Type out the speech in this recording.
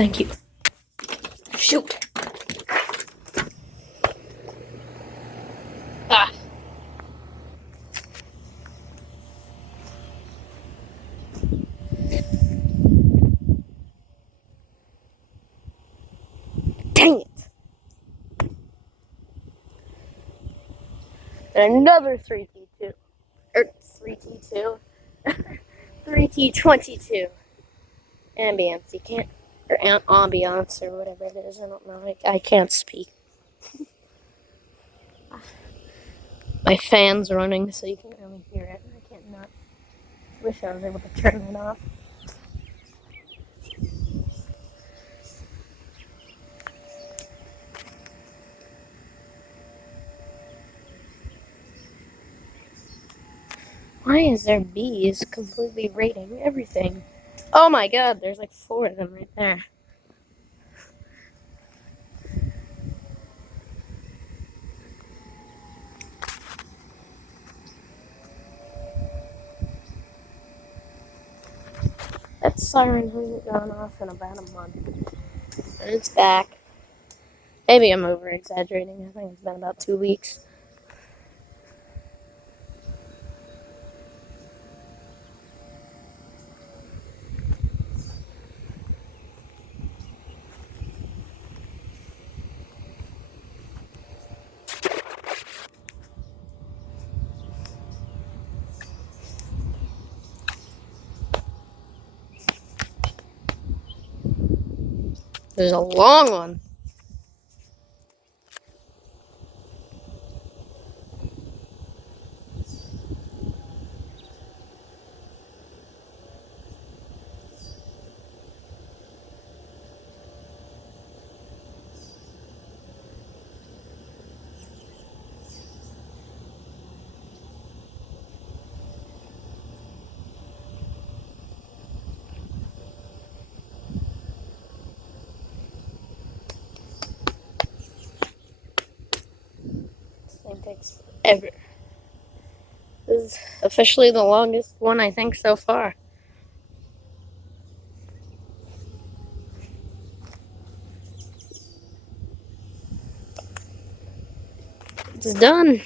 Thank you. Shoot. Ah. Dang it. And another 3T2. Or 3T2. 3T22. Ambience. You can't. Or ambiance or whatever it is. I don't know. I can't speak. My fan's running, so you can really hear it. I can't not. Wish I was able to turn it off. Why is there bees completely raiding everything? Oh my god, there's like 4 of them right there. That siren hasn't gone off in about a month. And it's back. Maybe I'm over exaggerating. I think it's been about 2 weeks. There's a long one. This thing takes forever. This is officially the longest one, I think, so far. It's done.